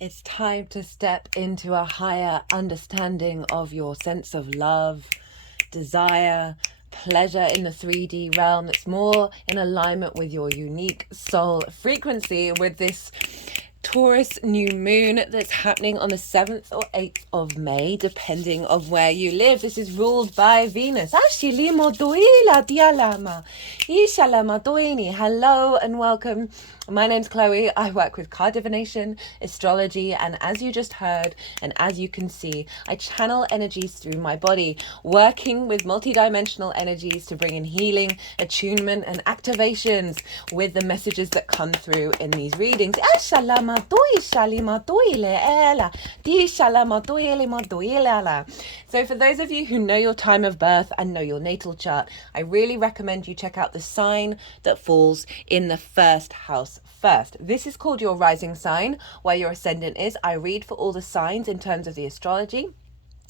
It's time to step into a higher understanding of your sense of love, desire, pleasure in the 3D realm that's more in alignment with your unique soul frequency with this Taurus new moon that's happening on the 7th or 8th of May, depending on where you live. This is ruled by Venus. Hello and welcome. My name's Chloe. I work with card divination, astrology, and as you just heard, and as you can see, I channel energies through my body, working with multidimensional energies to bring in healing, attunement, and activations with the messages that come through in these readings. So for those of you who know your time of birth and know your natal chart, I really recommend you check out the sign that falls in the first house first. This is called your rising sign, where your ascendant is. I read for all the signs in terms of the astrology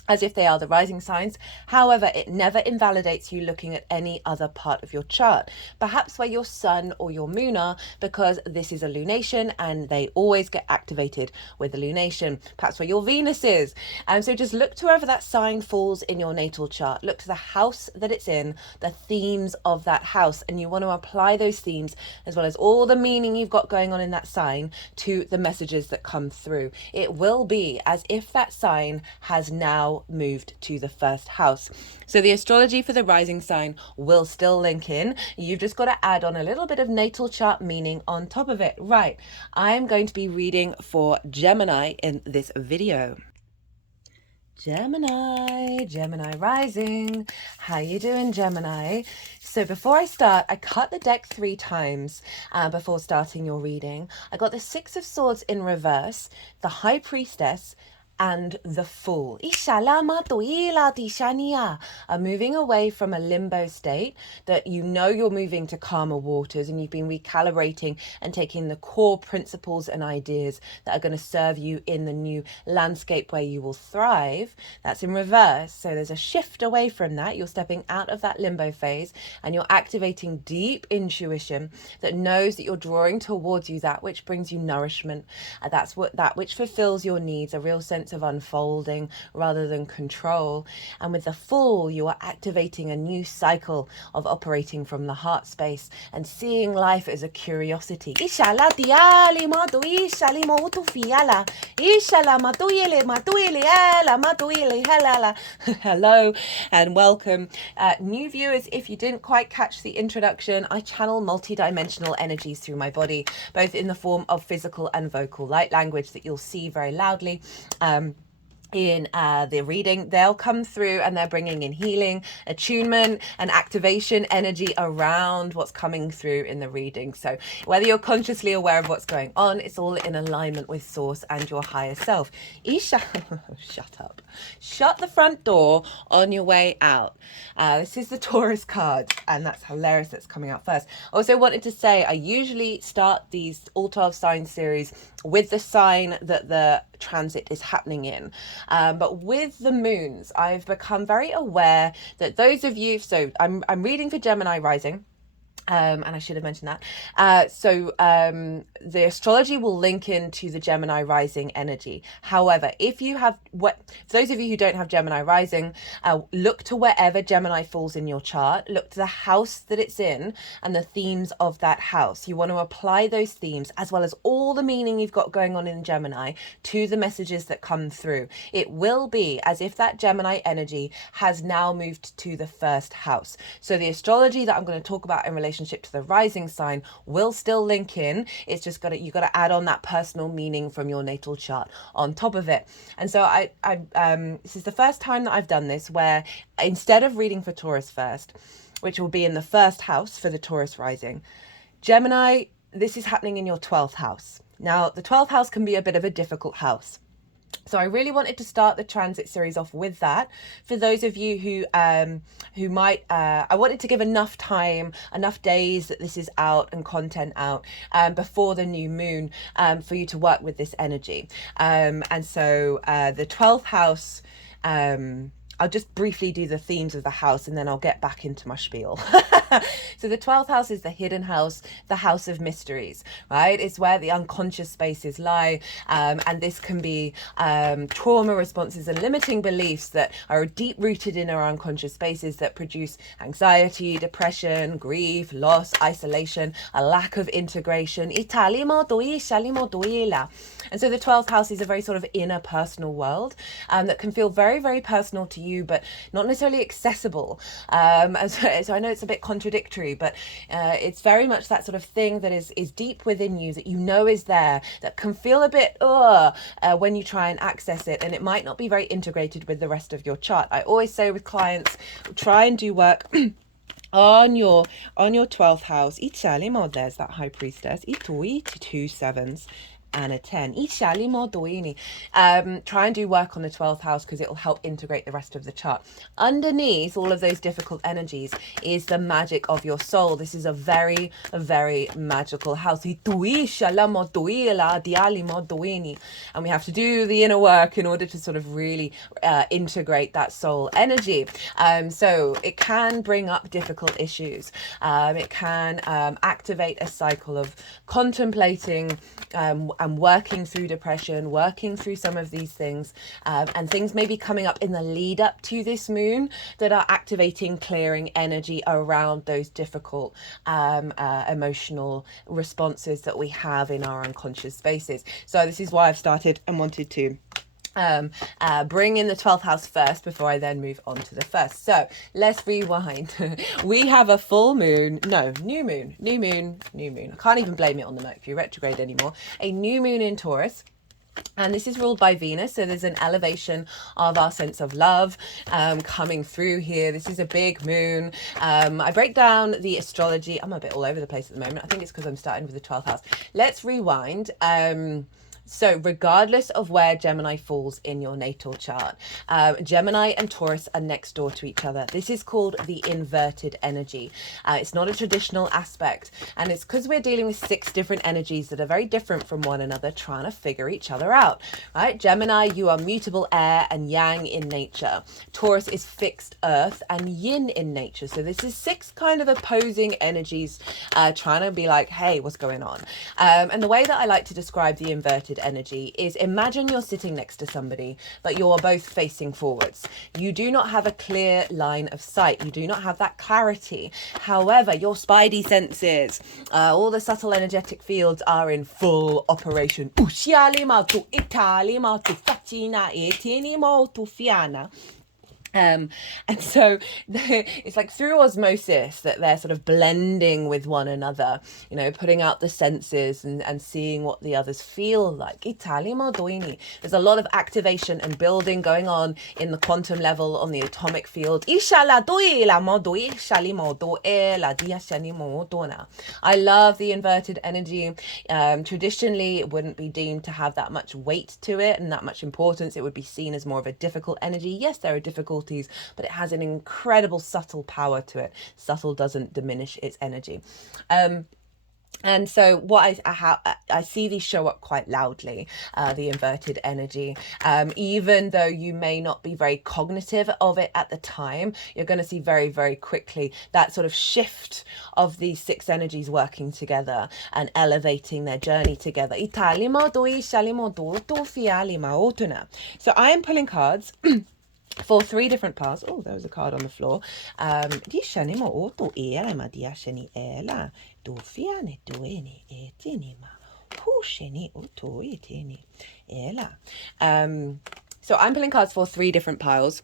as if they are the rising signs. However, it never invalidates you looking at any other part of your chart, perhaps where your sun or your moon are, because this is a lunation and they always get activated with the lunation, perhaps where your Venus is. And so just look to wherever that sign falls in your natal chart, look to the house that it's in, the themes of that house, and you want to apply those themes as well as all the meaning you've got going on in that sign to the messages that come through. It will be as if that sign has now moved to the first house. So the astrology for the rising sign will still link in. You've just got to add on a little bit of natal chart meaning on top of it. Right, I'm going to be reading for Gemini in this video. Gemini rising. How you doing, Gemini? So before I start, I cut the deck 3 times before starting your reading. I got the 6 of Swords in reverse, the High Priestess, and the Fool. Are moving away from a limbo state that you know you're moving to calmer waters, and you've been recalibrating and taking the core principles and ideas that are going to serve you in the new landscape where you will thrive. That's in reverse. So there's a shift away from that. You're stepping out of that limbo phase and you're activating deep intuition that knows that you're drawing towards you that which brings you nourishment. That which fulfills your needs, a real sense of unfolding rather than control. And with the Fool, you are activating a new cycle of operating from the heart space and seeing life as a curiosity. Hello and welcome. New viewers, if you didn't quite catch the introduction, I channel multi-dimensional energies through my body, both in the form of physical and vocal light language that you'll see very loudly in the reading. They'll come through and they're bringing in healing, attunement, and activation energy around what's coming through in the reading. So whether you're consciously aware of what's going on, it's all in alignment with source and your higher self. Isha, shut up. Shut the front door on your way out. This is the Taurus card, and that's hilarious that's coming out first. I also wanted to say I usually start these all 12 sign series with the sign that the transit is happening in. But with the moons, I've become very aware that those of you, so I'm reading for Gemini rising. And I should have mentioned that. So the astrology will link into the Gemini rising energy. However, if you have, for those of you who don't have Gemini rising, look to wherever Gemini falls in your chart. Look to the house that it's in and the themes of that house. You want to apply those themes as well as all the meaning you've got going on in Gemini to the messages that come through. It will be as if that Gemini energy has now moved to the first house. So the astrology that I'm going to talk about in relation to the rising sign will still link in. It's just you got to add on that personal meaning from your natal chart on top of it. And so I this is the first time that I've done this, where instead of reading for Taurus first, which will be in the first house for the Taurus rising, Gemini, this is happening in your 12th house. Now the 12th house can be a bit of a difficult house. So I really wanted to start the transit series off with that. For those of you who might, I wanted to give enough time, enough days that this is out and content out before the new moon for you to work with this energy. And so the 12th house, I'll just briefly do the themes of the house and then I'll get back into my spiel. So the 12th house is the hidden house, the house of mysteries, right? It's where the unconscious spaces lie. And this can be trauma responses and limiting beliefs that are deep rooted in our unconscious spaces that produce anxiety, depression, grief, loss, isolation, a lack of integration. And so the 12th house is a very sort of inner personal world that can feel very, very personal to you, but not necessarily accessible. So I know it's a bit contradictory, but it's very much that sort of thing that is deep within you, that you know is there, that can feel a bit when you try and access it, and it might not be very integrated with the rest of your chart. I always say with clients, try and do work on your 12th house. There's that high priestess. 2 sevens and a 10. Try and do work on the 12th house because it will help integrate the rest of the chart. Underneath all of those difficult energies is the magic of your soul. This is a very magical house. And we have to do the inner work in order to sort of really integrate that soul energy. So it can bring up difficult issues. It can activate a cycle of contemplating and working through depression, working through some of these things, and things may be coming up in the lead up to this moon that are activating, clearing energy around those difficult emotional responses that we have in our unconscious spaces. So this is why I've new and wanted to bring in the 12th house first before I then move on to the first. So let's rewind. We have a full moon, new moon. I can't even blame it on the Mercury retrograde anymore. A new moon in Taurus. And this is ruled by Venus, so there's an elevation of our sense of love coming through here. This is a big moon. I break down the astrology. I'm a bit all over the place at the moment. I think it's because I'm starting with the 12th house. Let's rewind. So regardless of where Gemini falls in your natal chart, Gemini and Taurus are next door to each other. This is called the inverted energy. It's not a traditional aspect. And it's because we're dealing with 6 different energies that are very different from one another, trying to figure each other out, right? Gemini, you are mutable air and yang in nature. Taurus is fixed earth and yin in nature. So this is 6 kind of opposing energies trying to be like, hey, what's going on? And the way that I like to describe the inverted energy is, imagine you're sitting next to somebody, but you're both facing forwards. You do not have a clear line of sight. You do not have that clarity. However, your spidey senses, all the subtle energetic fields are in full operation. And so it's like through osmosis that they're sort of blending with one another, you know, putting out the senses and seeing what the others feel like. There's a lot of activation and building going on in the quantum level on the atomic field. I love the inverted energy. Traditionally, it wouldn't be deemed to have that much weight to it and that much importance. It would be seen as more of a difficult energy. Yes, there are difficulties, but it has an incredible subtle power to it. Subtle doesn't diminish its energy. And so what I see these show up quite loudly, the inverted energy. Even though you may not be very cognitive of it at the time, you're going to see very, very quickly that sort of shift of these 6 energies working together and elevating their journey together. So I am pulling cards for 3 different piles. Oh, there was a card on the floor. So I'm pulling cards for 3 different piles.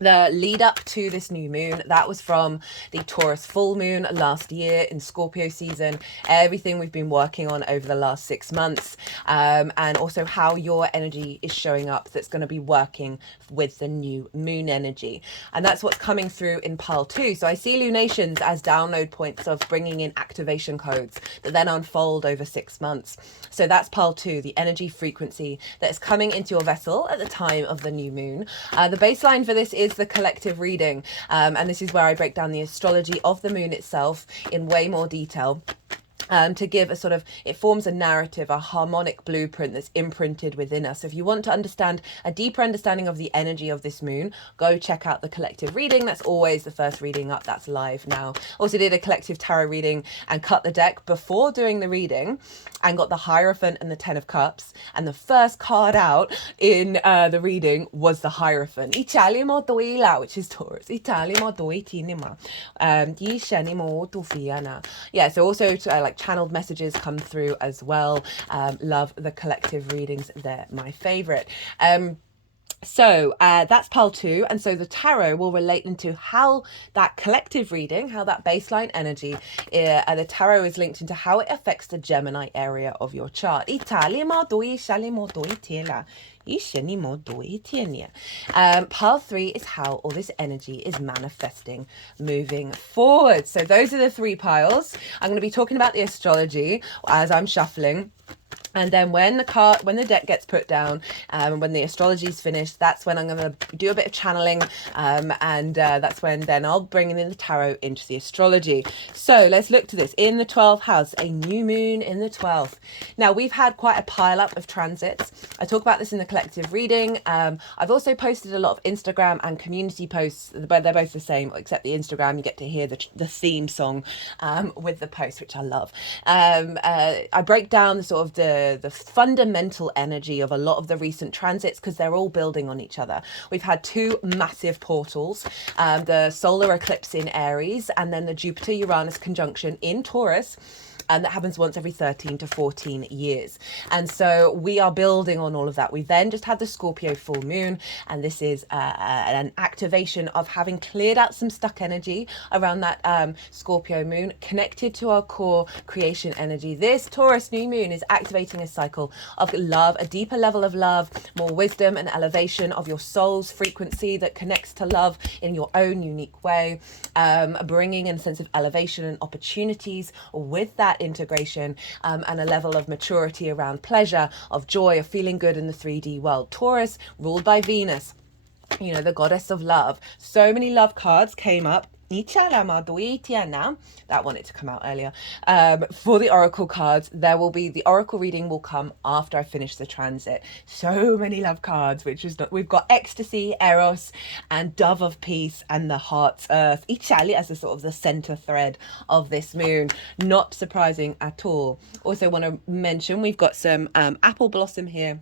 The lead up to this new moon, that was from the Taurus full moon last year in Scorpio season, everything we've been working on over the last 6 months, and also how your energy is showing up that's going to be working with the new moon energy. And that's what's coming through in pile 2. So I see lunations as download points of bringing in activation codes that then unfold over 6 months. So that's pile 2, the energy frequency that is coming into your vessel at the time of the new moon. The baseline for this is the collective reading, and this is where I break down the astrology of the moon itself in way more detail. to give a sort of, it forms a narrative, a harmonic blueprint that's imprinted within us. So if you want to understand a deeper understanding of the energy of this moon, go check out the collective reading. That's always the first reading up. That's live now. Also did a collective tarot reading and cut the deck before doing the reading, and got the Hierophant and the Ten of Cups. And the first card out in the reading was the Hierophant, which is Taurus. Yeah, so also like channeled messages come through as well. Love the collective readings. They're my favorite. So that's pile 2, and so the tarot will relate into how that collective reading, how that baseline energy, the tarot is linked into how it affects the Gemini area of your chart. Pile 3 is how all this energy is manifesting moving forward. So those are the 3 piles. I'm going to be talking about the astrology as I'm shuffling. And then when the deck gets put down, when the astrology is finished, that's when I'm going to do a bit of channeling, and that's when then I'll bring in the tarot into the astrology. So let's look to this. In the 12th house, a new moon in the 12th. Now, we've had quite a pile up of transits. I talk about this in the collective reading. I've also posted a lot of Instagram and community posts, but they're both the same, except the Instagram, you get to hear the theme song with the post, which I love. I break down the sort of the fundamental energy of a lot of the recent transits, because they're all building on each other. We've had 2 massive portals, the solar eclipse in Aries, and then the Jupiter-Uranus conjunction in Taurus. And that happens once every 13 to 14 years. And so we are building on all of that. We then just had the Scorpio full moon, and this is an activation of having cleared out some stuck energy around that Scorpio moon, connected to our core creation energy. This Taurus new moon is activating a cycle of love, a deeper level of love, more wisdom and elevation of your soul's frequency that connects to love in your own unique way, bringing in a sense of elevation and opportunities with that integration, and a level of maturity around pleasure, of joy, of feeling good in the 3D world. Taurus, ruled by Venus, you know, the goddess of love. So many love cards came up. That wanted to come out earlier. For the oracle cards, the oracle reading will come after I finish the transit. So many love cards, which is we've got ecstasy, eros, and dove of peace, and the heart's earth. Italy as a sort of the center thread of this moon. Not surprising at all. Also want to mention we've got some apple blossom here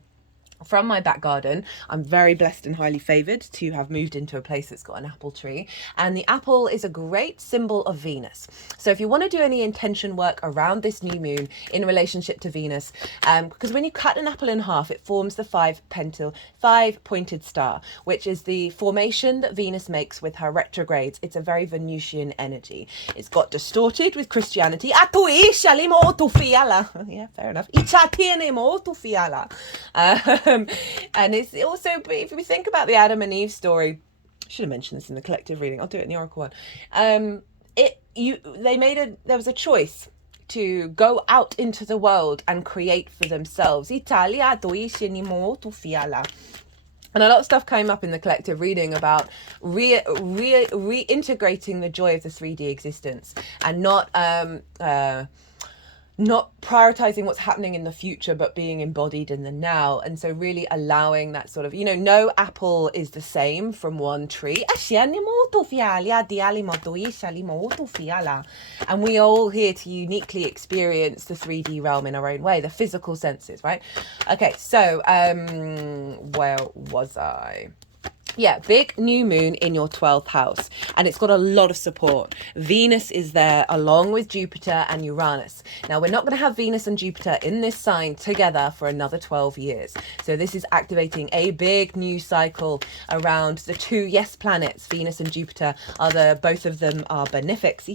from my back garden. I'm very blessed and highly favored to have moved into a place that's got an apple tree, and the apple is a great symbol of Venus. So if you want to do any intention work around this new moon in relationship to Venus, because when you cut an apple in half, it forms the 5-pointed star, which is the formation that Venus makes with her retrogrades. It's a very Venusian energy. It's got distorted with Christianity. Yeah, fair enough. And it's also, if we think about the Adam and Eve story, I should have mentioned this in the collective reading, I'll do it in the oracle one. There was a choice to go out into the world and create for themselves. And a lot of stuff came up in the collective reading about reintegrating the joy of the 3D existence, and not prioritizing what's happening in the future, but being embodied in the now. And so really allowing that sort of, no apple is the same from one tree. And we are all here to uniquely experience the 3D realm in our own way, the physical senses, right? Okay, so where was I? Yeah, big new moon in your 12th house, and it's got a lot of support. Venus is there along with Jupiter and Uranus. Now, we're not going to have Venus and Jupiter in this sign together for another 12 years. So this is activating a big new cycle around the 2 yes planets. Venus and Jupiter both of them are benefics.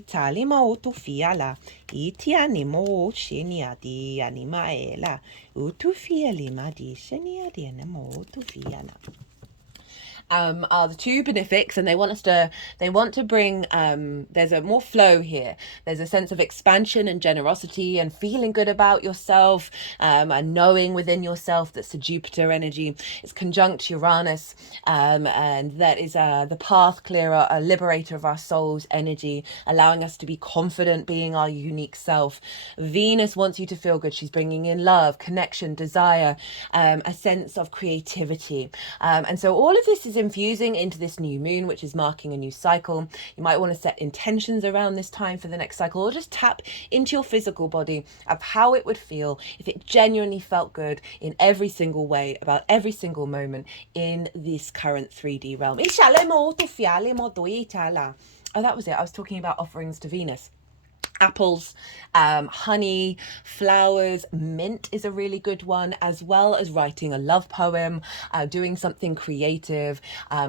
are the two benefics, and they want to bring, there's a more flow here. There's a sense of expansion and generosity and feeling good about yourself, and knowing within yourself. That's the Jupiter energy. It's conjunct Uranus, and that is the path clearer, a liberator of our soul's energy, allowing us to be confident being our unique self. Venus wants you to feel good. She's bringing in love, connection, desire, a sense of creativity, and so all of this is infusing into this new moon, which is marking a new cycle. You might want to set intentions around this time for the next cycle, or just tap into your physical body of how it would feel if it genuinely felt good in every single way about every single moment in this current 3D realm. Oh, that was it. I was talking about offerings to Venus. Apples, honey, flowers, mint is a really good one, as well as writing a love poem, doing something creative,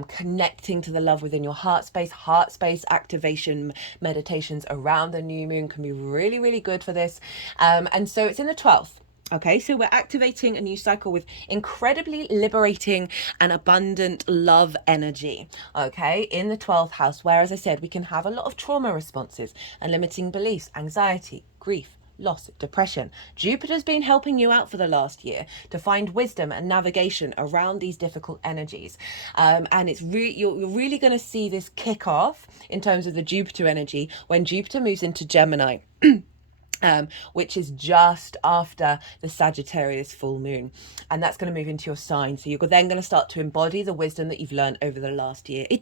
connecting to the love within your heart space activation meditations around the new moon can be really, really good for this. And so it's in the 12th. Okay, so we're activating a new cycle with incredibly liberating and abundant love energy, okay, in the 12th house, where, as I said, we can have a lot of trauma responses and limiting beliefs, anxiety, grief, loss, depression. Jupiter's been helping you out for the last year to find wisdom and navigation around these difficult energies. And it's you're really going to see this kick off in terms of the Jupiter energy when Jupiter moves into Gemini. Which is just after the Sagittarius full moon, and that's going to move into your sign. So you're then going to start to embody the wisdom that you've learned over the last year. But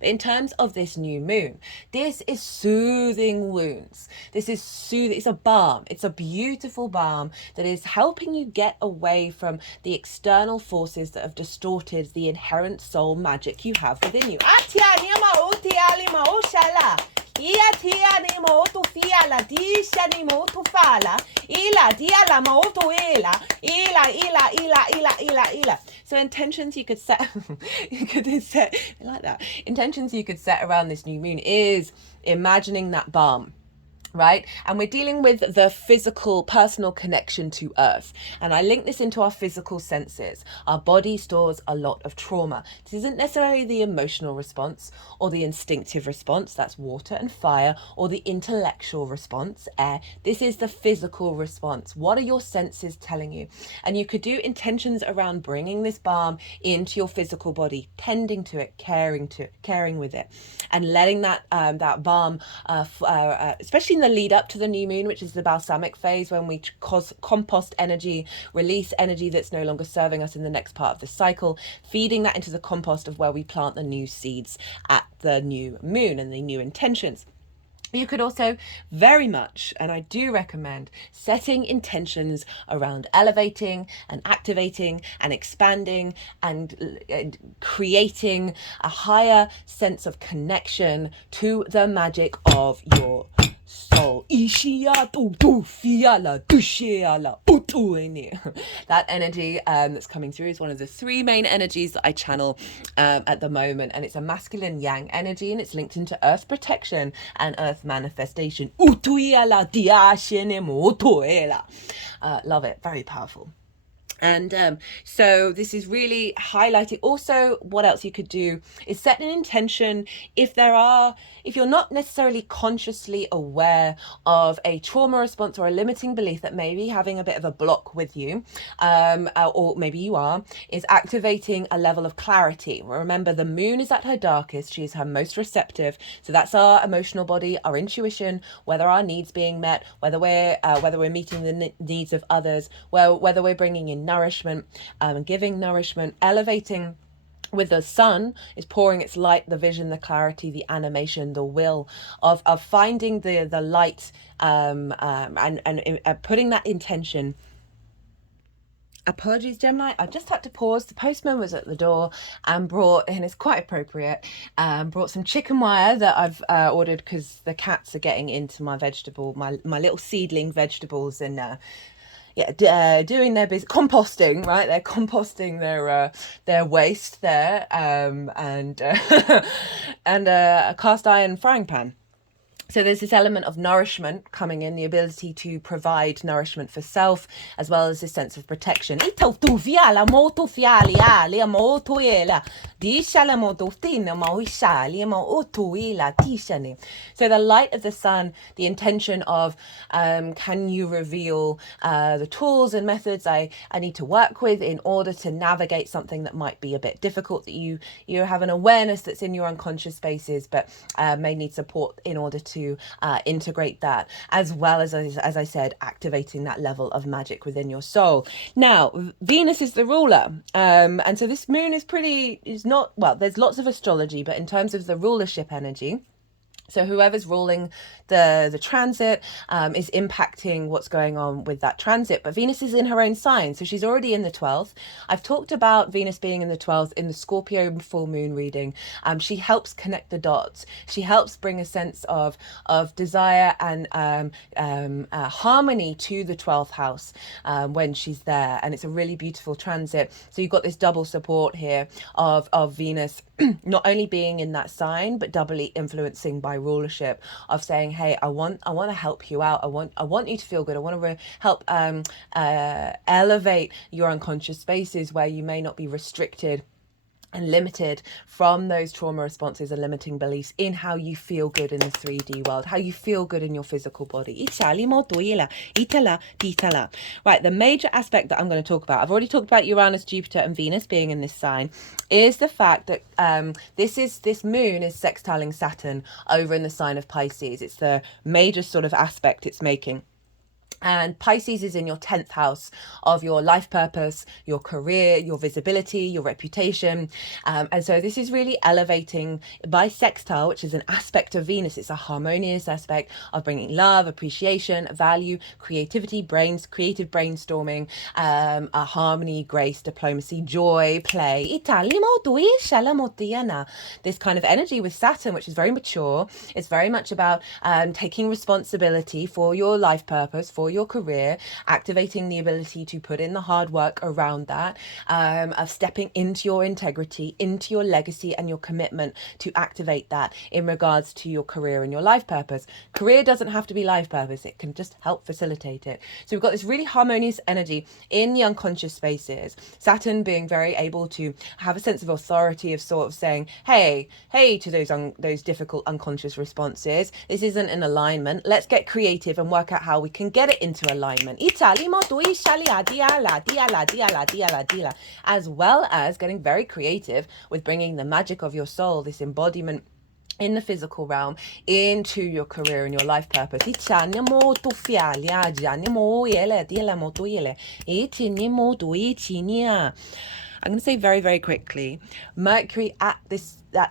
in terms of this new moon, this is soothing wounds. This is soothing. It's a balm. It's a beautiful balm that is helping you get away from the external forces that have distorted the inherent soul magic you have within you. Ia tia ni mo tu fia la disha ni mo tu fala ila dia la mo tu ila. So intentions you could set like that. Intentions you could set around this new moon is imagining that balm. Right, and we're dealing with the physical, personal connection to Earth, and I link this into our physical senses. Our body stores a lot of trauma. This isn't necessarily the emotional response or the instinctive response, that's water and fire, or the intellectual response, air. This is the physical response. What are your senses telling you? And you could do intentions around bringing this balm into your physical body, tending to it, caring with it, and letting that that balm, especially in the lead up to the new moon, which is the balsamic phase, when we compost energy, release energy that's no longer serving us in the next part of the cycle, feeding that into the compost of where we plant the new seeds at the new moon and the new intentions. You could also very much, and I do recommend, setting intentions around elevating and activating and expanding and creating a higher sense of connection to the magic of your soul. That energy that's coming through is one of the three main energies that I channel at the moment, and it's a masculine yang energy, and it's linked into earth protection and earth manifestation. Love it, very powerful. And so this is really highlighting. Also, what else you could do is set an intention if you're not necessarily consciously aware of a trauma response or a limiting belief that may be having a bit of a block with you, or maybe you are, is activating a level of clarity. Remember, the moon is at her darkest. She is her most receptive. So that's our emotional body, our intuition, whether our needs being met, whether we're meeting the needs of others, whether we're bringing in nourishment, and giving nourishment. Elevating with the sun is pouring its light, the vision, the clarity, the animation, the will of finding the light, and putting that intention. Apologies, Gemini, I just had to pause. The postman was at the door and brought, and it's quite appropriate, brought some chicken wire that I've ordered because the cats are getting into my little seedling vegetables, and doing their business, composting, right? They're composting their waste there, and and a cast iron frying pan. So there's this element of nourishment coming in, the ability to provide nourishment for self, as well as this sense of protection. So the light of the sun, the intention of can you reveal the tools and methods I need to work with in order to navigate something that might be a bit difficult, that you have an awareness that's in your unconscious spaces, but may need support in order to integrate that, as well as I said, activating that level of magic within your soul. Now, Venus is the ruler, and so this moon is not, well, there's lots of astrology, but in terms of the rulership energy, so whoever's ruling the transit is impacting what's going on with that transit. But Venus is in her own sign, so she's already in the 12th. I've talked about Venus being in the 12th in the Scorpio full moon reading. She helps connect the dots. She helps bring a sense of desire and harmony to the 12th house when she's there. And it's a really beautiful transit. So you've got this double support here of Venus not only being in that sign, but doubly influencing by rulership, of saying, hey, I want to help you out. I want you to feel good. I want to help elevate your unconscious spaces where you may not be restricted and limited from those trauma responses and limiting beliefs in how you feel good in the 3D world, how you feel good in your physical body. Right, the major aspect that I'm going to talk about, I've already talked about Uranus, Jupiter and Venus being in this sign, is the fact that this moon is sextiling Saturn over in the sign of Pisces. It's the major sort of aspect it's making. And Pisces is in your 10th house of your life purpose, your career, your visibility, your reputation. And so this is really elevating by sextile, which is an aspect of Venus. It's a harmonious aspect of bringing love, appreciation, value, creativity, creative brainstorming, harmony, grace, diplomacy, joy, play. This kind of energy with Saturn, which is very mature. It's very much about taking responsibility for your life purpose, for your career, activating the ability to put in the hard work around that, of stepping into your integrity, into your legacy and your commitment to activate that in regards to your career and your life purpose. Career doesn't have to be life purpose. It can just help facilitate it. So we've got this really harmonious energy in the unconscious spaces. Saturn being very able to have a sense of authority, of sort of saying, hey to those difficult unconscious responses. This isn't in alignment. Let's get creative and work out how we can get it into alignment, as well as getting very creative with bringing the magic of your soul, this embodiment in the physical realm, into your career and your life purpose. I'm going to say very, very quickly, Mercury at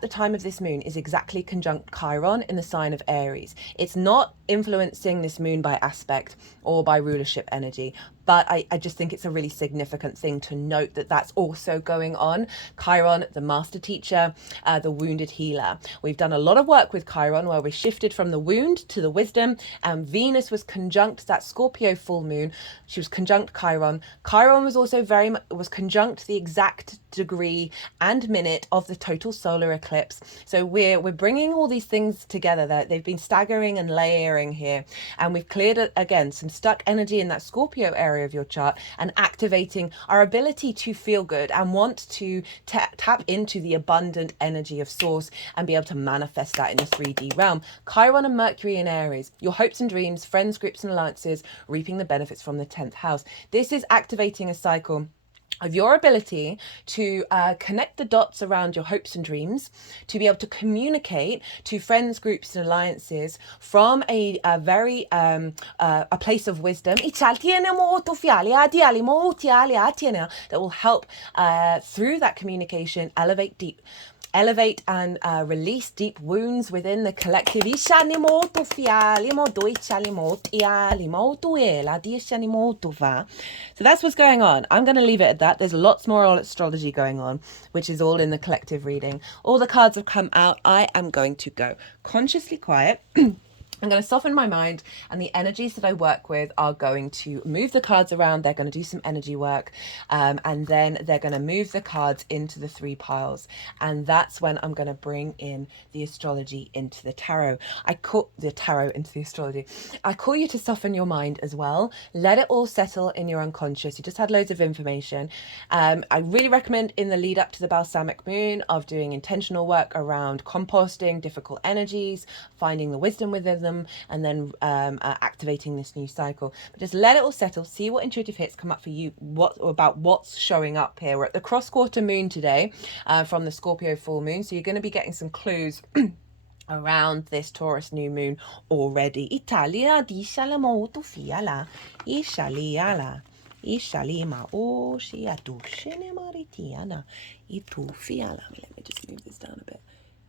the time of this moon is exactly conjunct Chiron in the sign of Aries. It's not influencing this moon by aspect or by rulership energy, but I just think it's a really significant thing to note that that's also going on. Chiron, the master teacher, the wounded healer. We've done a lot of work with Chiron where we shifted from the wound to the wisdom, and Venus was conjunct that Scorpio full moon. She was conjunct Chiron. Chiron was also was conjunct the exact degree and minute of the total solar eclipse. So we're bringing all these things together. That they've been staggering and layering here, and we've cleared again some stuck energy in that Scorpio area of your chart and activating our ability to feel good and want to tap into the abundant energy of source and be able to manifest that in the 3D realm. Chiron and Mercury in Aries, your hopes and dreams, friends, groups and alliances, reaping the benefits from the 10th house. This is activating a cycle of your ability to connect the dots around your hopes and dreams, to be able to communicate to friends, groups and alliances from a very a place of wisdom that will help through that communication elevate and release deep wounds within the collective. So that's what's going on. I'm going to leave it at that. There's lots more astrology going on, which is all in the collective reading. All the cards have come out. I am going to go consciously quiet I'm going to soften my mind, and the energies that I work with are going to move the cards around. They're going to do some energy work, and then they're going to move the cards into the 3 piles. And that's when I'm going to bring in the astrology into the tarot. I call the tarot into the astrology. I call you to soften your mind as well. Let it all settle in your unconscious. You just had loads of information. I really recommend in the lead up to the balsamic moon of doing intentional work around composting difficult energies, finding the wisdom within them, and then activating this new cycle. But just let it all settle, see what intuitive hits come up for you, about what's showing up here. We're at the cross quarter moon today from the Scorpio full moon, so you're going to be getting some clues around this Taurus new moon already. Italia di shalamoto fiala, ishaliala. Ishalima o shiatu shene maritiana itu fiala. Let me just move this down a bit.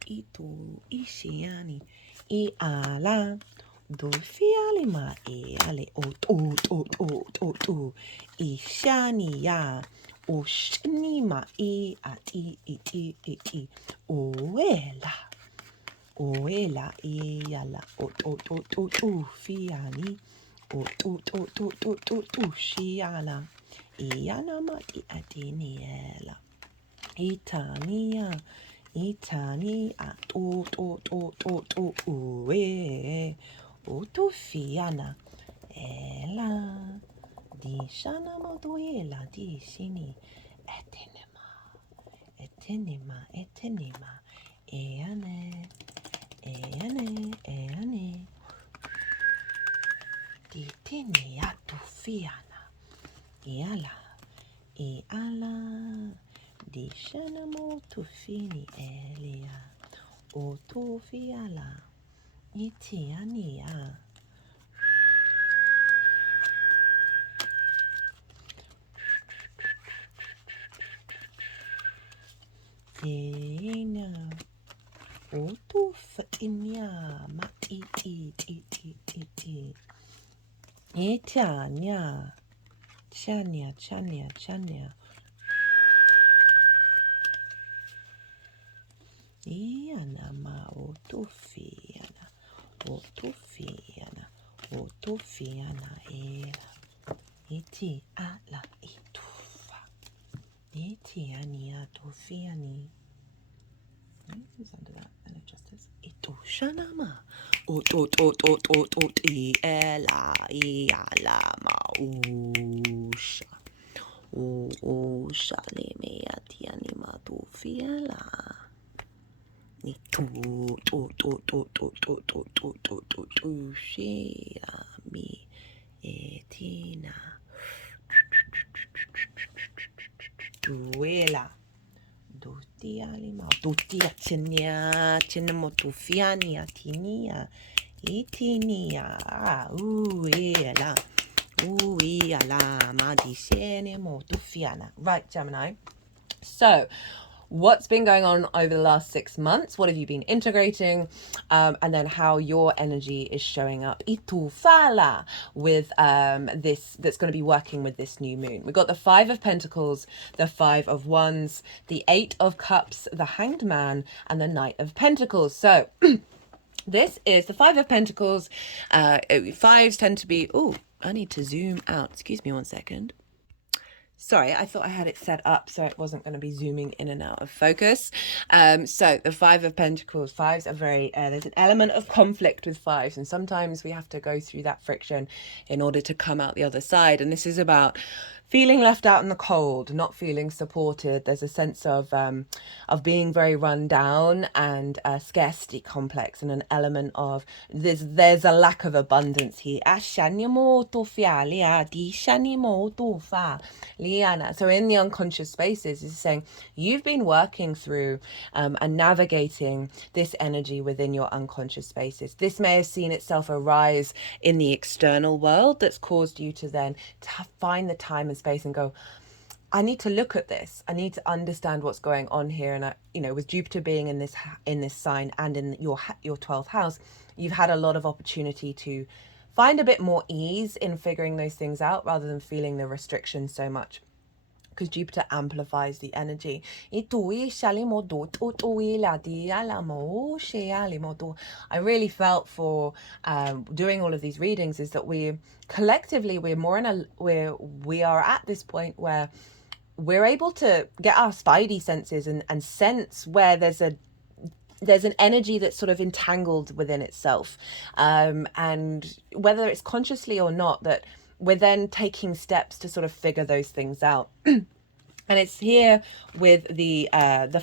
Itu ishiani iala do fialima eale o ishani ya o shnima e ati oela oela eala o fiani o shiala iana mati atiniela itania ue o fiana ela di shana moduela di shini etenema eane di tini atu fiana iala di shana motu fini elia o tu fiala itiania Dina o tu fatinia mati ti Itania chania Iana ma o tu fiana era iti ala itufa iti ania tu fiani. Who's under that? And it just says itu shanama o ela iala ma usha usha le me atiani ma tu fiala ni tu shia mi etina duela tutti alima tutti accenia cenemo tu fiani atinia itinia uela ma di cenemo tu fiana. Right, Gemini, so what's been going on over the last 6 months? What have you been integrating? And then how your energy is showing up itufala with this, that's going to be working with this new moon. We've got the 5 of Pentacles, the 5 of Wands, the 8 of Cups, the Hanged Man, and the Knight of Pentacles. So this is the 5 of Pentacles. Fives tend to be, oh, I need to zoom out. Excuse me one second. Sorry, I thought I had it set up so it wasn't going to be zooming in and out of focus. So the 5 of Pentacles, 5s are very, there's an element of conflict with 5s, and sometimes we have to go through that friction in order to come out the other side. And this is about feeling left out in the cold, not feeling supported. There's a sense of being very run down and scarcity complex, and an element of there's a lack of abundance here. So in the unconscious spaces, it's saying you've been working through and navigating this energy within your unconscious spaces. This may have seen itself arise in the external world that's caused you to then find the time and space and go, I need to look at this. I need to understand what's going on here. And with Jupiter being in this sign and in your 12th house, you've had a lot of opportunity to find a bit more ease in figuring those things out rather than feeling the restriction so much. because Jupiter amplifies the energy. I really felt for doing all of these readings is that we collectively, we are at this point where we're able to get our spidey senses and sense where there's an energy that's sort of entangled within itself, and whether it's consciously or not, that we're then taking steps to sort of figure those things out. And it's here with the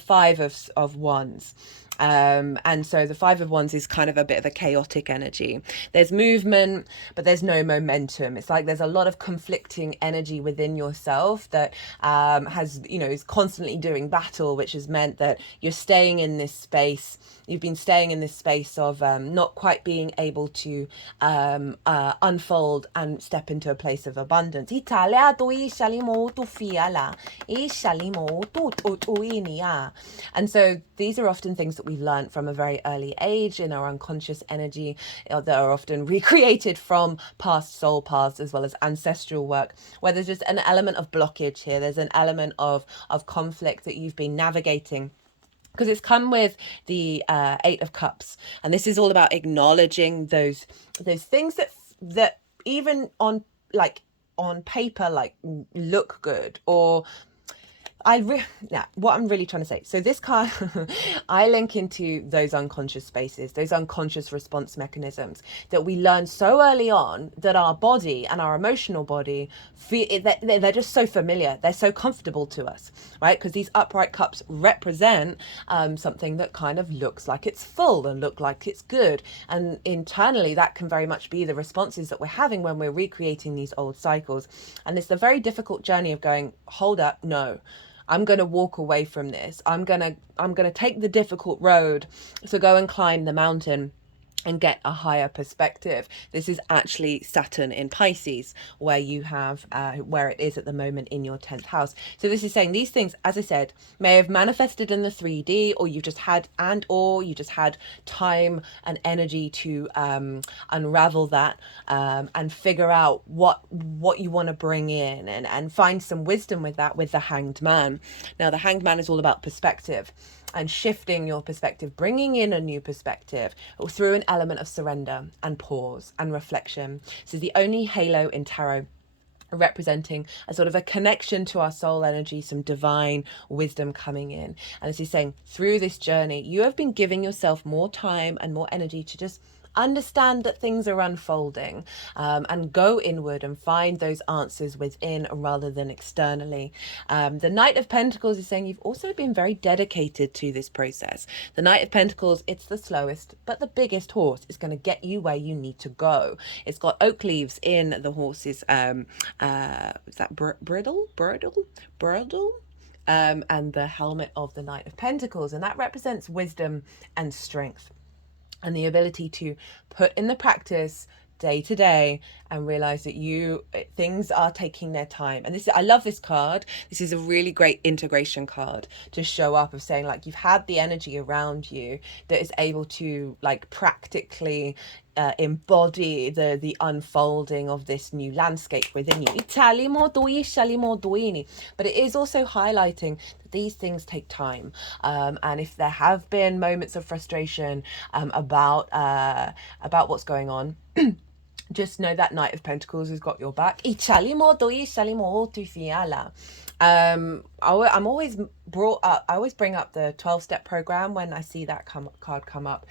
Five of Wands. And so the Five of Wands is kind of a bit of a chaotic energy. There's movement, but there's no momentum. It's like there's a lot of conflicting energy within yourself that is constantly doing battle, which has meant that you're staying in this space. You've been staying in this space of not quite being able to unfold and step into a place of abundance. And so these are often things that we've learned from a very early age in our unconscious energy, that are often recreated from past soul paths as well as ancestral work, where there's just an element of blockage here. There's an element of conflict that you've been navigating, because it's come with the Eight of Cups, and this is all about acknowledging those things that even on paper look good, or what I'm really trying to say. So this card, I link into those unconscious spaces, those unconscious response mechanisms that we learn so early on, that our body and our emotional body they're just so familiar, they're so comfortable to us, right? Because these upright cups represent something that kind of looks like it's full and look like it's good, and internally that can very much be the responses that we're having when we're recreating these old cycles. And it's the very difficult journey of going, hold up, no, I'm going to walk away from this. I'm going to take the difficult road to go and climb the mountain and get a higher perspective. This is actually Saturn in Pisces, where you have where it is at the moment in your 10th house. So this is saying these things, as I said, may have manifested in the 3D, or you just had time and energy to unravel that and figure out what you want to bring in, and find some wisdom with that, with the Hanged Man. Now the Hanged Man is all about perspective and shifting your perspective, bringing in a new perspective through an element of surrender and pause and reflection. This is the only halo in tarot representing a sort of a connection to our soul energy, some divine wisdom coming in. And as he's saying, through this journey, you have been giving yourself more time and more energy to just understand that things are unfolding, and go inward and find those answers within rather than externally. The Knight of Pentacles is saying you've also been very dedicated to this process. The Knight of Pentacles, it's the slowest but the biggest horse. It's going to get you where you need to go. It's got oak leaves in the horse's is that bridle, and the helmet of the Knight of Pentacles, and that represents wisdom and strength, and the ability to put in the practice day to day and realize that things are taking their time. And I love this card. This is a really great integration card to show up, of saying you've had the energy around you that is able to practically embody the unfolding of this new landscape within you. But it is also highlighting that these things take time, and if there have been moments of frustration about what's going on, just know that Knight of Pentacles has got your back. I'm always I always bring up the 12-step program when I see that card come up,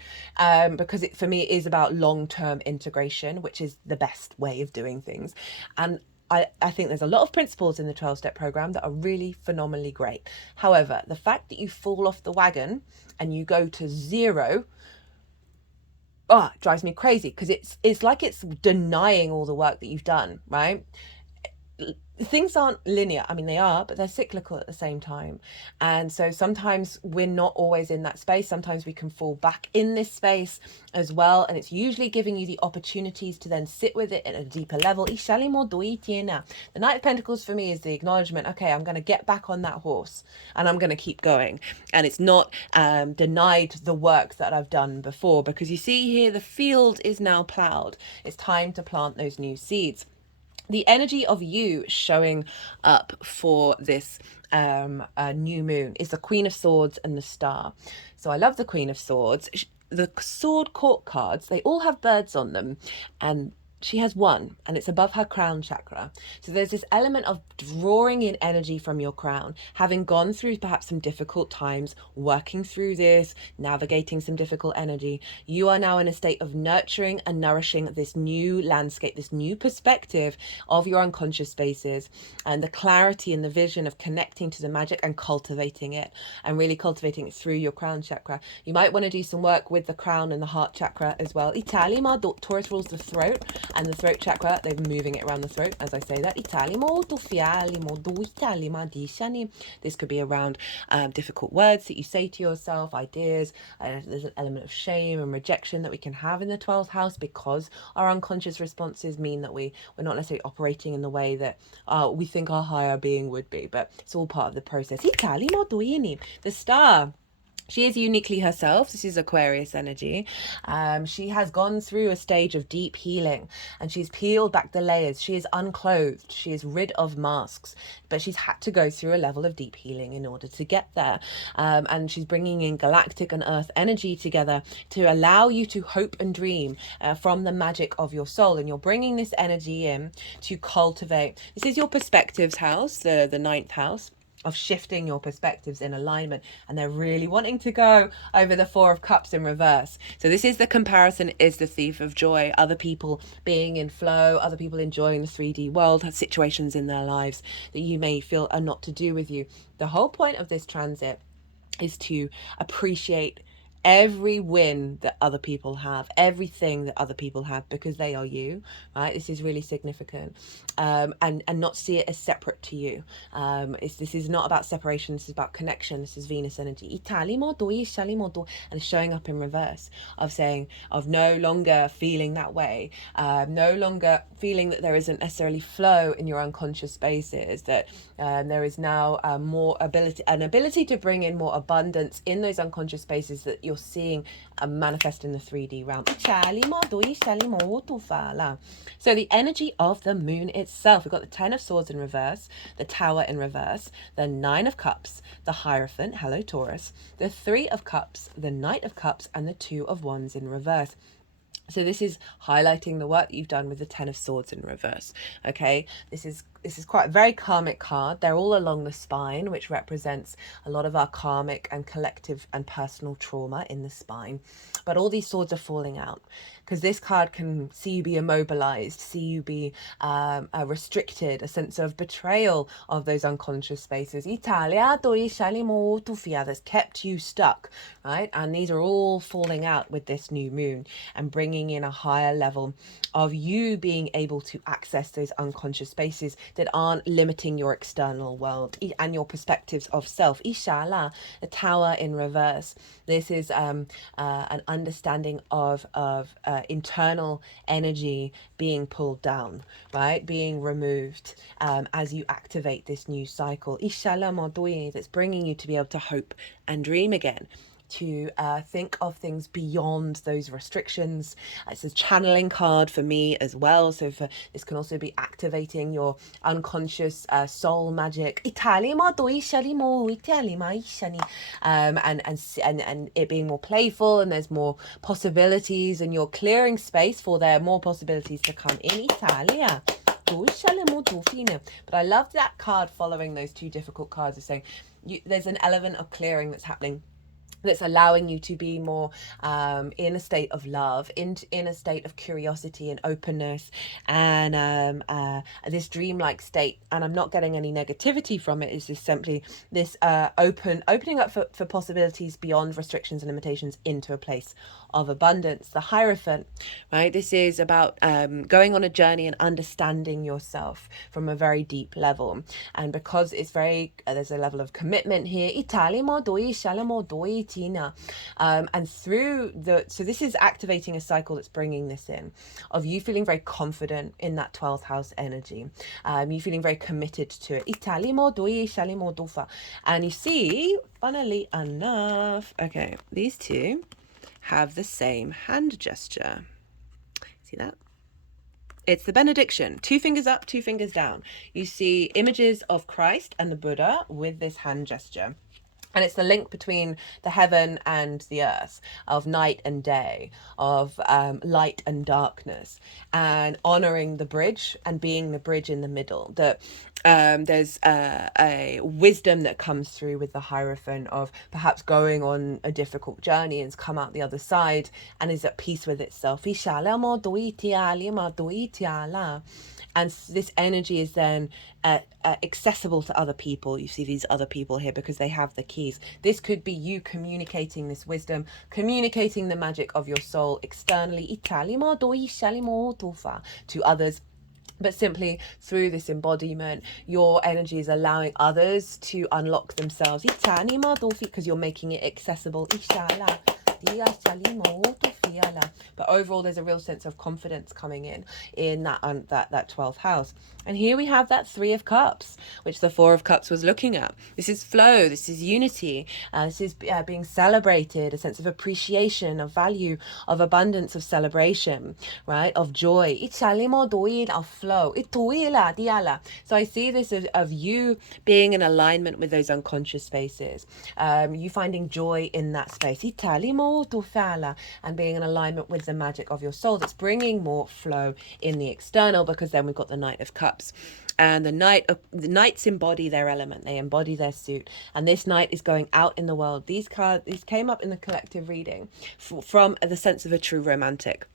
because for me it is about long-term integration, which is the best way of doing things. And I think there's a lot of principles in the 12-step program that are really phenomenally great. However, the fact that you fall off the wagon and you go to zero, it drives me crazy, because it's like it's denying all the work that you've done, right? Things aren't linear. I mean, they are, but they're cyclical at the same time. And so sometimes we're not always in that space. Sometimes we can fall back in this space as well. And it's usually giving you the opportunities to then sit with it at a deeper level. The Knight of Pentacles for me is the acknowledgement, okay, I'm going to get back on that horse and I'm going to keep going. And it's not denied the work that I've done before, because you see here, the field is now plowed. It's time to plant those new seeds. the energy of you showing up for this new moon is the Queen of Swords and the Star. So I love the Queen of Swords. The sword court cards, they all have birds on them, and she has one, and it's above her crown chakra. So there's this element of drawing in energy from your crown, having gone through perhaps some difficult times, working through this, navigating some difficult energy. You are now in a state of nurturing and nourishing this new landscape, this new perspective of your unconscious spaces, and the clarity and the vision of connecting to the magic and cultivating it, and really cultivating it through your crown chakra. You might want to do some work with the crown and the heart chakra as well. Taurus rules the throat and the throat chakra. They're moving it around the throat as I say that. This could be around difficult words that you say to yourself, ideas. There's an element of shame and rejection that we can have in the 12th house, because our unconscious responses mean that we're not necessarily operating in the way that we think our higher being would be, but it's all part of the process. The star, she is uniquely herself. This is Aquarius energy. She has gone through a stage of deep healing, and she's peeled back the layers. She is unclothed. She is rid of masks, but she's had to go through a level of deep healing in order to get there. And she's bringing in galactic and earth energy together to allow you to hope and dream from the magic of your soul. And you're bringing this energy in to cultivate. This is your perspectives house, the ninth house, of shifting your perspectives in alignment, and they're really wanting to go over the Four of Cups in reverse. So this is the comparison, is the thief of joy. Other people being in flow, other people enjoying the 3D world, have situations in their lives that you may feel are not to do with you. The whole point of this transit is to appreciate every win that other people have, everything that other people have, because they are you, right? This is really significant, and not see it as separate to you. This is not about separation. This is about connection. This is Venus energy, and it's showing up in reverse, of no longer feeling that way, no longer feeling that there isn't necessarily flow in your unconscious spaces, that there is now more ability to bring in more abundance in those unconscious spaces that you're seeing manifest in the 3D realm. So the energy of the moon itself, we've got the 10 of Swords in reverse, the Tower in reverse, the 9 of Cups, the Hierophant, hello Taurus, the 3 of Cups, the Knight of Cups, and the 2 of Wands in reverse. So this is highlighting the work that you've done with the 10 of Swords in reverse. Okay, this is quite a very karmic card. They're all along the spine, which represents a lot of our karmic and collective and personal trauma in the spine. But all these swords are falling out, because this card can see you be immobilized, see you be restricted, a sense of betrayal of those unconscious spaces. That's kept you stuck, right? And these are all falling out with this new moon and bringing in a higher level of you being able to access those unconscious spaces that aren't limiting your external world and your perspectives of self. Ishala, the Tower in reverse. This is an understanding of internal energy being pulled down, right? Being removed as you activate this new cycle. Ishala Modui, that's bringing you to be able to hope and dream again, to think of things beyond those restrictions. It's a channeling card for me as well. So this can also be activating your unconscious soul magic. And it being more playful, and there's more possibilities, and you're clearing space for there more possibilities to come in. Italia. But I love that card following those two difficult cards of saying there's an element of clearing that's happening, that's allowing you to be more in a state of love, in a state of curiosity and openness, and this dreamlike state. And I'm not getting any negativity from it. It's just simply this opening up for possibilities beyond restrictions and limitations into a place of abundance. The Hierophant, right? This is about going on a journey and understanding yourself from a very deep level. And because it's there's a level of commitment here. And so this is activating a cycle that's bringing this in, of you feeling very confident in that 12th house energy, you feeling very committed to it. And you see, funnily enough, okay, these two have the same hand gesture. See that? It's the benediction, 2 fingers up, 2 fingers down. You see images of Christ and the Buddha with this hand gesture. And it's the link between the heaven and the earth, of night and day, of light and darkness, and honoring the bridge and being the bridge in the middle. That there's a wisdom that comes through with the Hierophant of perhaps going on a difficult journey and come out the other side and is at peace with itself. And this energy is then accessible to other people. You see these other people here because they have the keys. This could be you communicating this wisdom, communicating the magic of your soul externally to others. But simply through this embodiment, your energy is allowing others to unlock themselves because you're making it accessible. But overall, there's a real sense of confidence coming in that 12th house. And here we have that 3 of Cups, which the 4 of Cups was looking at. This is flow. This is unity. This is being celebrated, a sense of appreciation, of value, of abundance, of celebration, right? Of joy. Of flow. So I see this of you being in alignment with those unconscious spaces. You finding joy in that space. And being in alignment with the magic of your soul that's bringing more flow in the external, because then we've got the Knight of Cups. And the knights embody their element, they embody their suit, and this knight is going out in the world. These came up in the collective reading from the sense of a true romantic.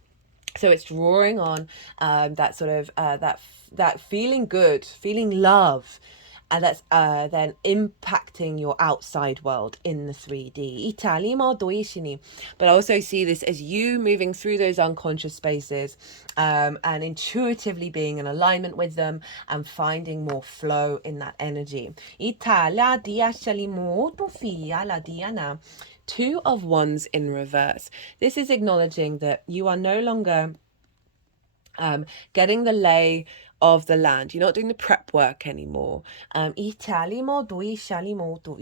So it's drawing on that sort of that feeling good, feeling love, and that's then impacting your outside world in the 3D. But I also see this as you moving through those unconscious spaces and intuitively being in alignment with them and finding more flow in that energy. 2 of Wands in reverse. This is acknowledging that you are no longer getting the lay of the land. You're not doing the prep work anymore. You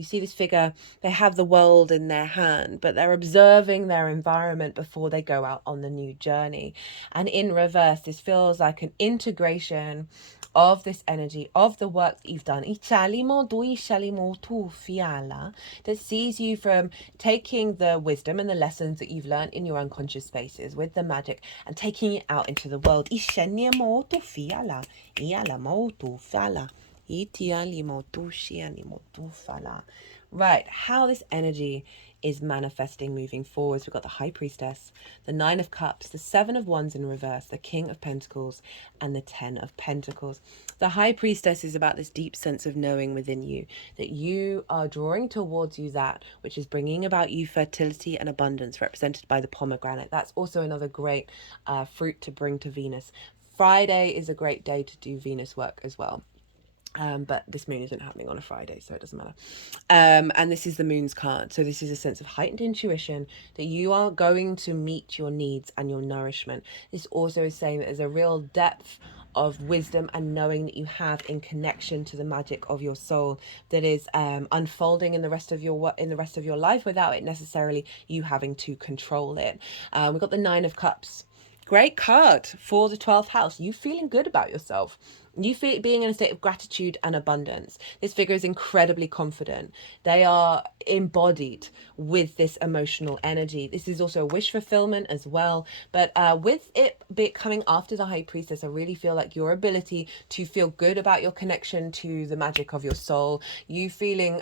see this figure, they have the world in their hand, but they're observing their environment before they go out on the new journey. And in reverse, this feels like an integration of this energy, of the work that you've done, that sees you from taking the wisdom and the lessons that you've learned in your unconscious spaces with the magic and taking it out into the world. Right, how this energy is manifesting moving forwards. We've got the High Priestess, the 9 of Cups, the 7 of Wands in reverse, the King of Pentacles, and the 10 of Pentacles. The High Priestess is about this deep sense of knowing within you, that you are drawing towards you that which is bringing about you fertility and abundance, represented by the pomegranate. That's also another great fruit to bring to Venus. Friday is a great day to do Venus work as well. But this moon isn't happening on a Friday, so it doesn't matter. And this is the moon's card. So this is a sense of heightened intuition that you are going to meet your needs and your nourishment. This also is saying that there's a real depth of wisdom and knowing that you have in connection to the magic of your soul that is unfolding in the rest of your life without it necessarily you having to control it. We've got the 9 of Cups. Great card for the 12th house. You feeling good about yourself. You feel being in a state of gratitude and abundance. This figure is incredibly confident. They are embodied with this emotional energy. This is also a wish fulfillment as well. But with it coming after the High Priestess, I really feel like your ability to feel good about your connection to the magic of your soul, you feeling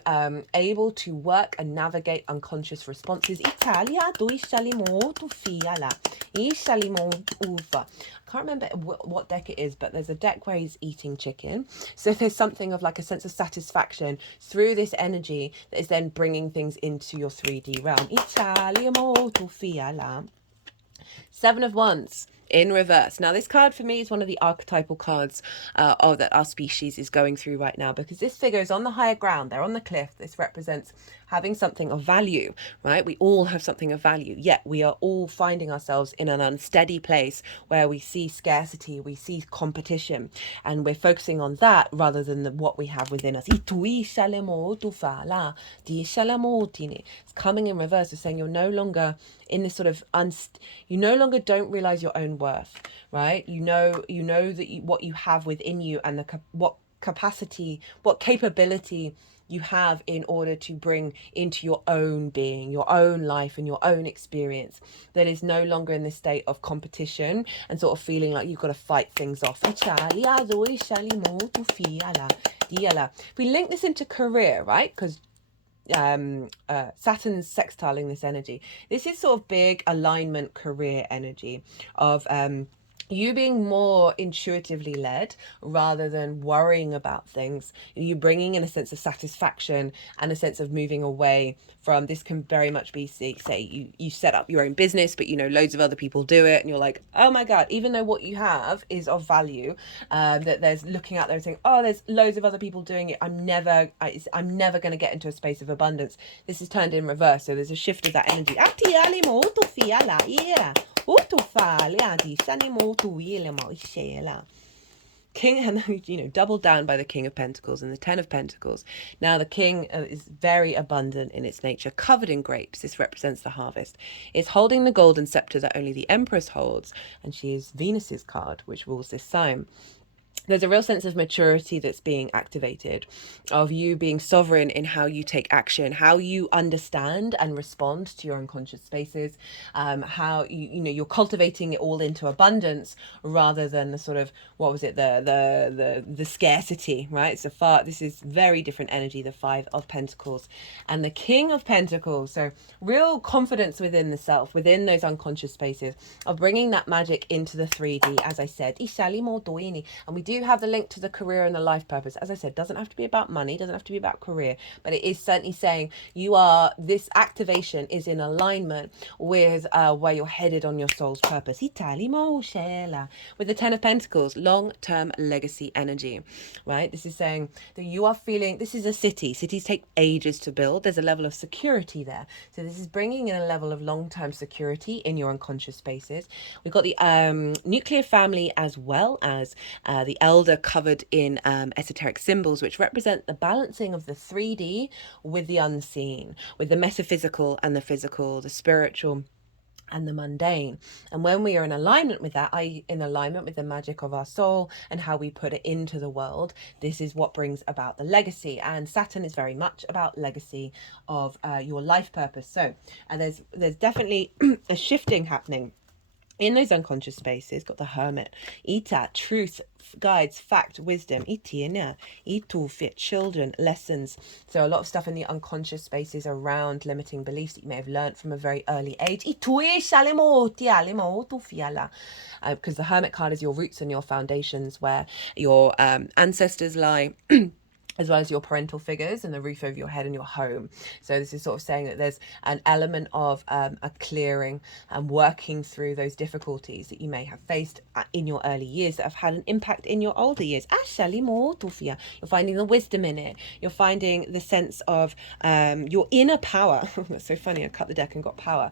able to work and navigate unconscious responses. I can't remember what deck it is, but there's a deck where he's eating chicken. So there's something of like a sense of satisfaction through this energy that is then bringing things into your 3D realm. 7 of Wands in reverse. Now this card for me is one of the archetypal cards that our species is going through right now, because this figure is on the higher ground. They're on the cliff. This represents having something of value, right? We all have something of value, yet we are all finding ourselves in an unsteady place where we see scarcity, we see competition, and we're focusing on that rather than what we have within us. It's coming in reverse. It's saying you're no longer in this sort of you're no longer longer don't realize your own worth, right? You know that what you have within you, and what capacity, what capability you have in order to bring into your own being, your own life and your own experience, that is no longer in this state of competition and sort of feeling like you've got to fight things off. If we link this into career, right? Because Saturn's sextiling this energy. This is sort of big alignment career energy of you being more intuitively led rather than worrying about things. You bringing in a sense of satisfaction and a sense of moving away from this. Can very much be, say you set up your own business, but you know loads of other people do it, and you're like, oh my god, even though what you have is of value, that there's looking out there and saying, oh, there's loads of other people doing it, I'm never going to get into a space of abundance. This is turned in reverse, so there's a shift of that energy. King, and you know, doubled down by the King of Pentacles and the Ten of Pentacles. Now the King is very abundant in its nature, covered in grapes. This represents the harvest. It's holding the golden scepter that only the Empress holds, and she is Venus's card, which rules this sign. There's a real sense of maturity that's being activated, of you being sovereign in how you take action, how you understand and respond to your unconscious spaces, how you're cultivating it all into abundance rather than the sort of, what was it, the scarcity, right? So far, this is very different energy, the Five of Pentacles and the King of Pentacles. So real confidence within the self, within those unconscious spaces, of bringing that magic into the 3D, as I said. And we do have the link to the career and the life purpose. As I said, doesn't have to be about money, doesn't have to be about career, but it is certainly saying this activation is in alignment with where you're headed on your soul's purpose. With the Ten of Pentacles, long-term legacy energy, right? This is saying that you are feeling, this is a city. Cities take ages to build. There's a level of security there. So this is bringing in a level of long-term security in your unconscious spaces. We've got the nuclear family, as well as the elder, covered in esoteric symbols, which represent the balancing of the 3D with the unseen, with the metaphysical and the physical, the spiritual and the mundane. And when we are in alignment with that, i.e. in alignment with the magic of our soul and how we put it into the world, this is what brings about the legacy. And Saturn is very much about legacy of your life purpose. So there's definitely a shifting happening in those unconscious spaces. Got the Hermit. Ita, truth, guides, fact, wisdom. Itina, itu, fit, children, lessons. So a lot of stuff in the unconscious spaces around limiting beliefs that you may have learned from a very early age. Because the Hermit card is your roots and your foundations, where your ancestors lie. As well as your parental figures and the roof over your head and your home. So this is sort of saying that there's an element of a clearing and working through those difficulties that you may have faced in your early years that have had an impact in your older years. You're finding the wisdom in it. You're finding the sense of your inner power. That's so funny, I cut the deck and got power.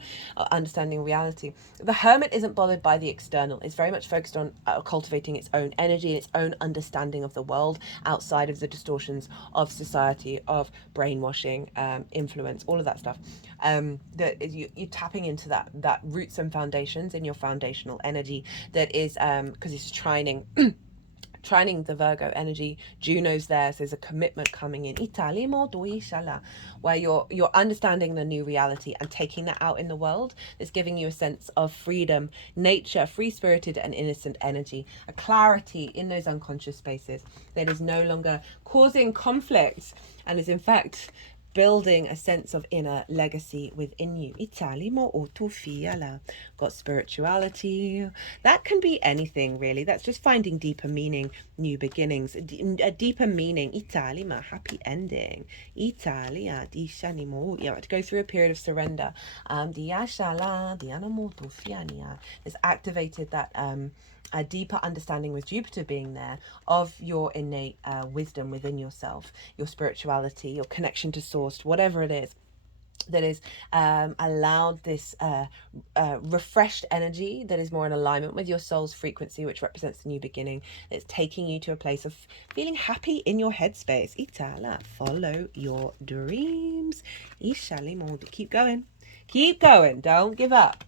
Understanding reality. The Hermit isn't bothered by the external. It's very much focused on cultivating its own energy and its own understanding of the world outside of the distortion of society, of brainwashing, influence, all of that stuff. That you're tapping into that roots and foundations in your foundational energy that is because it's trining the Virgo energy. Juno's there, so there's a commitment coming in, where you're understanding the new reality and taking that out in the world. It's giving you a sense of freedom, nature, free-spirited and innocent energy, a clarity in those unconscious spaces that is no longer causing conflict and is in fact building a sense of inner legacy within you. Got spirituality. That can be anything, really. That's just finding deeper meaning, new beginnings, a deeper meaning. Happy ending. Italia, yeah, to go through a period of surrender. It's activated that a deeper understanding, with Jupiter being there, of your innate wisdom within yourself, your spirituality, your connection to source, whatever it is that is allowed this refreshed energy that is more in alignment with your soul's frequency, which represents the new beginning. It's taking you to a place of feeling happy in your headspace. Itala, follow your dreams. Keep going. Keep going. Don't give up.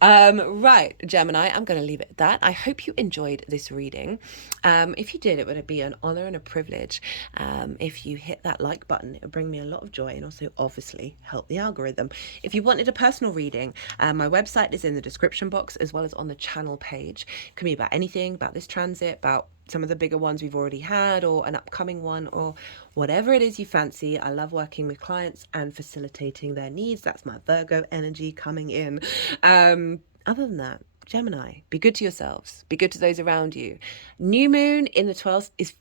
Right, Gemini, I'm going to leave it at that. I hope you enjoyed this reading. If you did, it would be an honor and a privilege. If you hit that like button, it would bring me a lot of joy and also obviously help the algorithm. If you wanted a personal reading, my website is in the description box as well as on the channel page. It can be about anything, about this transit, about some of the bigger ones we've already had, or an upcoming one, or whatever it is you fancy. I love working with clients and facilitating their needs. That's my Virgo energy coming in. Other than that, Gemini, be good to yourselves, be good to those around you. New moon in the 12th is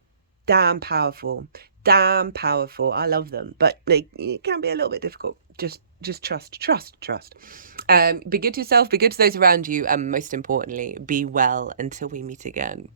damn powerful. I love them, but it can be a little bit difficult. Just trust. Be good to yourself, be good to those around you, and most importantly, be well until we meet again.